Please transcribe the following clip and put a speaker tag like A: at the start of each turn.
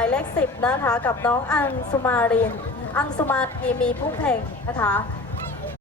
A: หมายเลขสิบนะคะ กับน้องอังสุมาริน อังสุมารีมีผู้เพ่งนะคะ